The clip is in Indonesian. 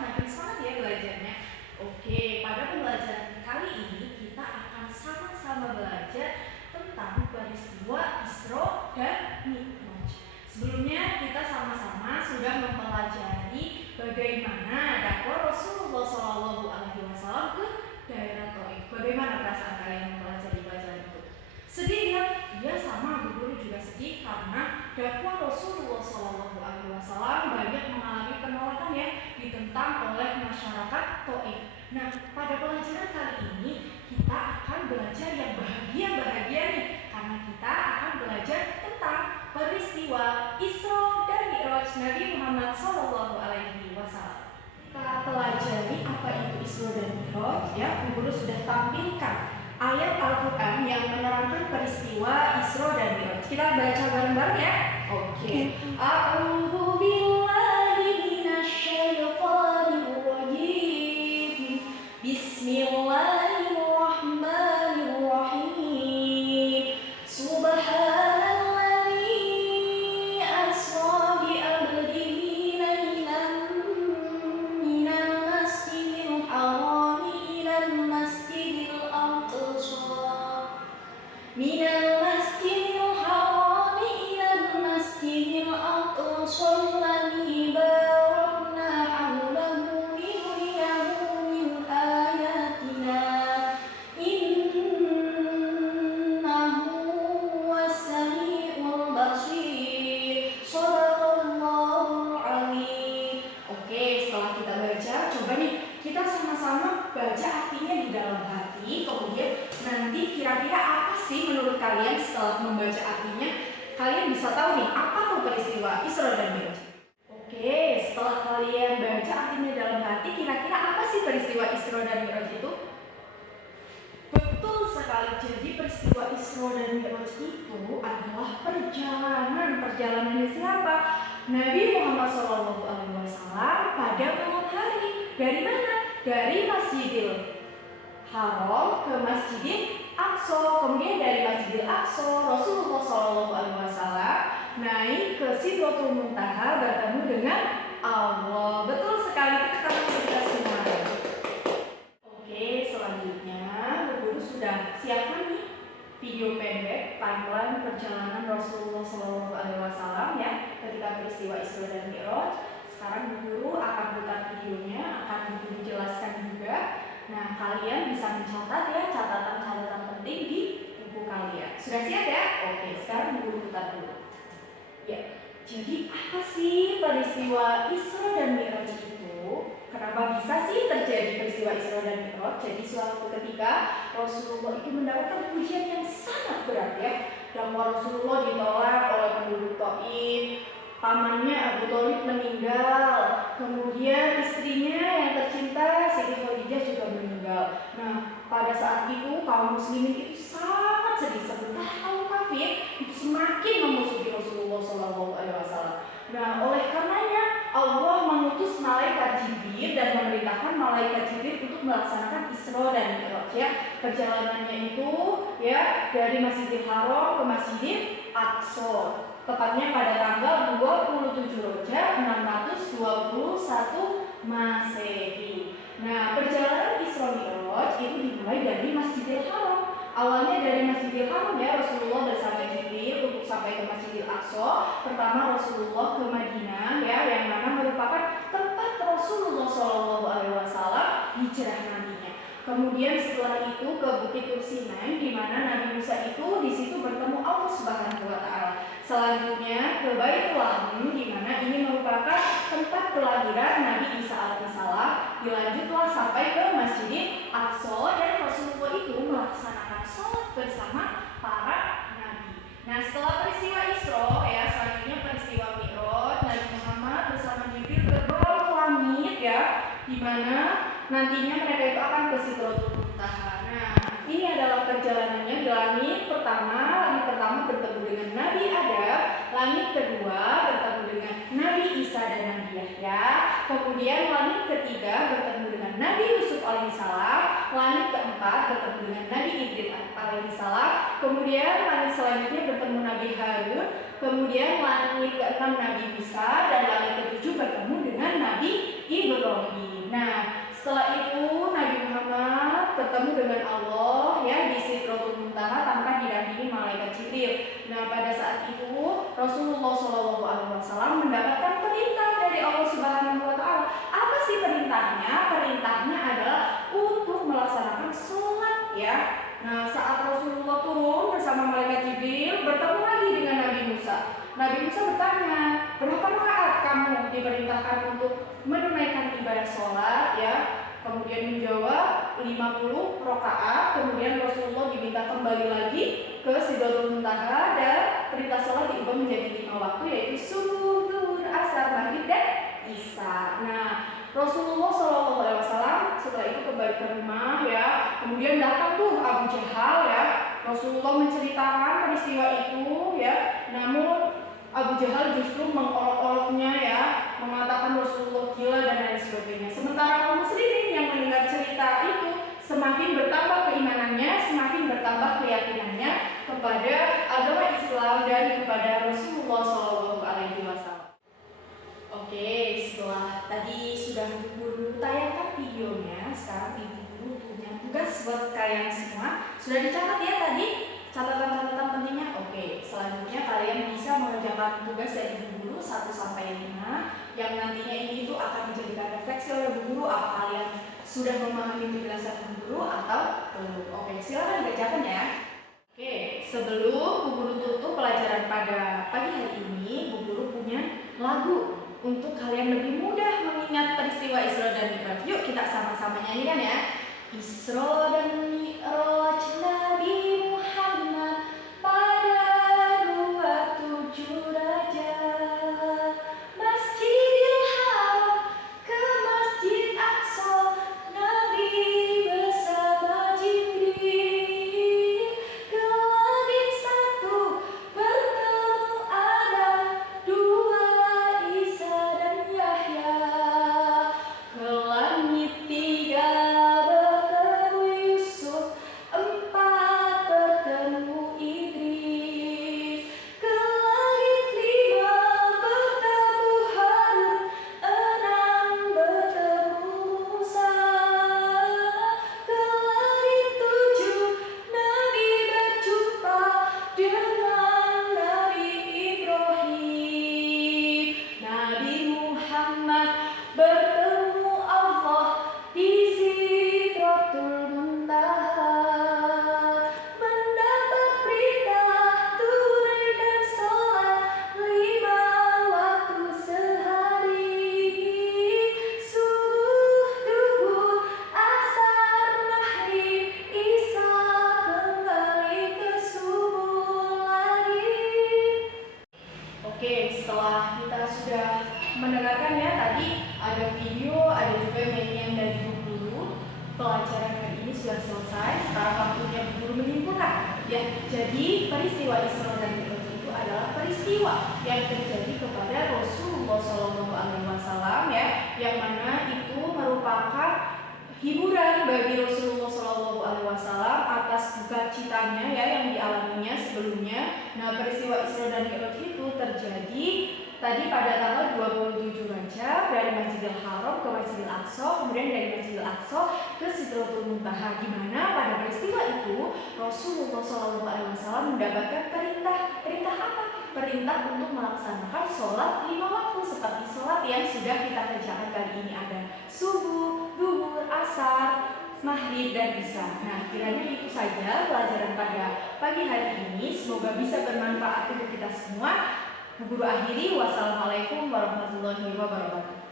makin semangat ya belajarnya. Oke, pada pembelajaran kali ini kita akan sama-sama belajar tentang peristiwa Isra dan Mi'raj. Sebelumnya kita sama-sama sudah mempelajari bagaimana dakwah Rasulullah SAW ke daerah Taif. Bagaimana perasaan kalian mempelajari pelajaran itu? Sedih ya? Iya, sama, Bu Guru juga sedih karena dakwah Rasulullah SAW banyak mengalami penolakan ya ditentang oleh masyarakat Taif. Nah, pada pelajaran kali ini kita akan belajar yang bahagia-bahagia nih, karena kita akan belajar tentang peristiwa Isra dan Mi'raj Nabi Muhammad SAW. Kita pelajari apa itu Isra dan Mi'raj ya. Bu Guru sudah tampilkan ayat Al-Quran yang menerangkan peristiwa Isra dan Mi'raj. Kita baca bareng-bareng ya. Oke. A'udzu billahi minasyaitonir rajim. Bismillahirrahmanirrahim. Subhanalladzi asra bi abdihi laylan minal masjidil haram ilal masjidil aqsa. Minal masjidil haram ilal masjidil aqsa alladzi barakna hawlahu linuriyahu min ayatina innahu huwas samiul basir. Shadaqallahul azim. Oke, setelah kita baca, coba nih kita sama-sama baca artinya di dalam hati. Kemudian nanti kira-kira apa sih menurut kalian setelah membaca artinya? Kalian bisa tahu nih apa tuh peristiwa Isra dan Mi'raj. Oke, setelah kalian baca artinya dalam hati, kira-kira apa sih peristiwa Isra dan Mi'raj itu? Betul sekali. Jadi peristiwa Isra dan Mi'raj itu adalah perjalanannya siapa? Nabi Muhammad SAW pada malam hari. Dari mana? Dari Masjidil Haram ke Masjidil Aqsa. Kemudian dari Masjidil Aqsa Rasulullah SAW naik ke Sidratul Muntaha bertemu dengan Allah. Betul sekali, kita kita semua. Oke, selanjutnya Bu Guru sudah siapkan nih video pendek timeline perjalanan Rasulullah SAW ya ketika peristiwa Isra dan Mi'raj. Sekarang Bu Guru akan putar videonya, akan Bu Guru jelaskan juga. Nah, kalian bisa mencatat ya catatan-catatan penting di buku kalian. Sudah siap ya? Oke, sekarang Bu Guru putar dulu. Ya, jadi apa sih peristiwa Isra dan Mi'raj itu? Kenapa bisa sih terjadi peristiwa Isra dan Mi'raj? Jadi suatu ketika Rasulullah itu mendapatkan ujian yang sangat berat ya. Dakwah Rasulullah ditolak oleh penduduk Taif. Pamannya Abu Thalib meninggal, kemudian istrinya yang tercinta Siti Khadijah juga meninggal. Nah, pada saat itu kaum muslimin itu sangat sedih, sebentar kaum kafir itu semakin memusuhi Rasulullah SAW. Nah, oleh karenanya Allah mengutus malaikat Jibril dan memerintahkan malaikat Jibril untuk melaksanakan Isra dan Mi'raj ya. Perjalanannya itu ya dari Masjidil Haram ke Masjidil Aqsa. Tepatnya pada tanggal 27 Rajab 621 Masehi. Nah, perjalanan Isra Mi'raj itu dimulai dari Masjidil Haram. Awalnya dari Masjidil Haram ya, Rasulullah bersama Jibril untuk sampai ke Masjidil Aqsa. Pertama Rasulullah ke Madinah ya, yang mana merupakan tempat Rasulullah SAW hijrah nantinya. Kemudian setelah itu ke Bukit Tur Sinai, di mana Nabi Musa itu di situ bertemu Allah Subhanahu wa Ta'ala. Selanjutnya ke Baitul Lahim, di mana ini merupakan tempat kelahiran Nabi Isa alaihissalam. Dilanjutlah sampai ke Masjidil Aqsa dan Rasulullah itu melaksanakan sholat bersama para nabi. Nah, setelah peristiwa Isra ya, selanjutnya peristiwa Mi'raj, Nabi Muhammad bersama Jibril terbang ke langit ya, di mana nantinya mereka itu akan ke Sidratul Muntaha. Nah, ini adalah perjalanannya. Di langit pertama bertemu dengan Nabi Adam, langit kedua bertemu dengan Nabi Isa dan Nabi Yahya, kemudian langit ketiga bertemu dengan Nabi Yusuf alaihissalam, langit keempat bertemu dengan Nabi Idris alaihissalam, kemudian langit selanjutnya bertemu Nabi Harun, kemudian langit keenam Nabi Musa, dan langit ketujuh bertemu dengan Nabi Ibrahim. Nah, setelah itu Nabi Muhammad bertemu dengan Allah ya di Sidratul Muntaha tanpa didampingi malaikat Jibril. Nah, pada saat itu Rasulullah SAW mendapatkan perintah dari Allah Subhanahu wa taala. Apa sih perintahnya? Perintahnya adalah untuk melaksanakan sholat ya. Nah, saat Rasulullah turun bersama malaikat Jibril bertemu lagi dengan Nabi Musa. Nabi Musa bertanya, berapa rakaat kamu diperintahkan untuk menunaikan ibadah sholat ya? Kemudian menjawab 50 rakaat. Kemudian Rasulullah diminta kembali lagi ke Sidratul Muntaha dan perintah sholat diubah menjadi 5 waktu, yaitu subuh, zuhur, asar, maghrib, dan isya. Nah, Rasulullah SAW setelah itu kembali ke rumah ya. Kemudian datang tuh Abu Jahal ya. Rasulullah menceritakan peristiwa itu ya. Namun Abu Jahal justru mengolok-oloknya ya, mengatakan Rasulullah gila dan lain sebagainya. Sementara kaum muslimin yang mendengar cerita itu semakin bertambah keimanannya, semakin bertambah keyakinannya kepada agama Islam dan kepada Rasulullah SAW. Oke, setelah tadi sudah guru tayangkan videonya, sekarang ibu guru punya tugas buat kalian semua. Sudah dicatat ya tadi catatan-catatan pentingnya? Oke, selanjutnya kalian bisa mengerjakan tugas dari ibu guru 1-5 yang nantinya ini itu akan dijadikan refleksi oleh ibu guru. Apa kalian sudah memahami penjelasan ibu guru atau belum? Oke, silakan dikerjakan ya. Oke, sebelum bu guru tutup pelajaran pada pagi hari ini, bu guru punya lagu untuk kalian lebih mudah mengingat peristiwa Isra dan Mi'raj. Yuk kita sama-sama nyanyikan ya. Isra dan Mi'raj Nabi Muhammad pada 27 Rajab, Masjidil Haram ke Masjid Aqsa, Nabi bersama Jibril, ke langit 1 bertemu Adam, 2 Isa dan Yahya, ke langit 3 bertemu Yusuf, 4 bertemu Idris, ke langit 5 bertemu Harun, 6 bertemu Musa, ke langit 7 Nabi berjumpa dengan Nabi Ibrahim. Nabi Muhammad bertemu Allah di Sidratul Muntaha, mendapat perintah tunaikan sholat 5 waktu sehari, subuh, duhur, asar, maghrib, isya, kembali ke subuh lagi. Oke, setelah kita sudah mendengarkan ya tadi ada video, ada juga nyanyian dari bu guru. Pelajaran hari ini sudah selesai. Sekarang waktunya bu guru menyimpulkan. Ya, jadi peristiwa Isra dan Mi'raj itu adalah peristiwa yang terjadi kepada Rasulullah SAW ya, yang mana itu merupakan hiburan bagi Rasulullah SAW atas duka citanya ya yang dialaminya sebelumnya. Nah, peristiwa Isra dan Mi'raj itu terjadi tadi pada tanggal 27 Rajab dari Masjidil Haram ke Masjidil Aqsa, kemudian dari Masjidil Aqsa ke Sidratul Muntaha, di mana pada peristiwa itu Rasulullah SAW mendapatkan perintah apa? Perintah untuk melaksanakan sholat 5 waktu seperti sholat yang sudah kita kerjakan kali ini, ada subuh, duhur, asar, maghrib, dan isya. Nah, kiranya itu saja pelajaran pada pagi hari ini. Semoga bisa bermanfaat untuk kita semua. Bu guru akhiri, wassalamualaikum warahmatullahi wabarakatuh.